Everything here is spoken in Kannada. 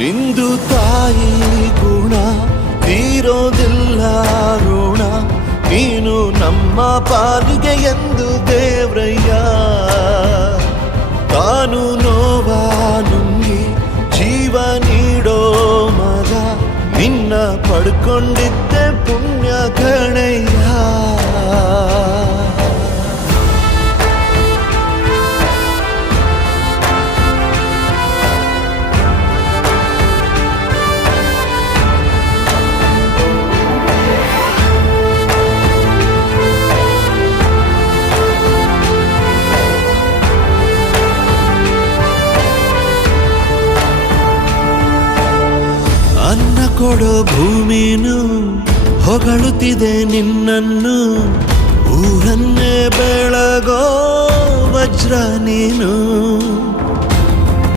ನಿಂದು ತಾಯಿ ಗುಣ ತೀರೋದಿಲ್ಲ ಋಣ, ನೀನು ನಮ್ಮ ಪಾಲಿಗೆ ಎಂದು ದೇವ್ರಯ್ಯ. ತಾನು ನೋವಾ ನುಂಗಿ ಜೀವ ನೀಡೋ ಮಗ, ನಿನ್ನ ಪಡ್ಕೊಂಡಿದ್ದೆ ಪುಣ್ಯ ಗಣಯ್ಯ. ಅನ್ನ ಕೊಡೋ ಭೂಮಿನು ಹೊಗಳುತ್ತಿದೆ ನಿನ್ನನ್ನು, ಊರನ್ನೇ ಬೆಳಗೋ ವಜ್ರ ನೀನು.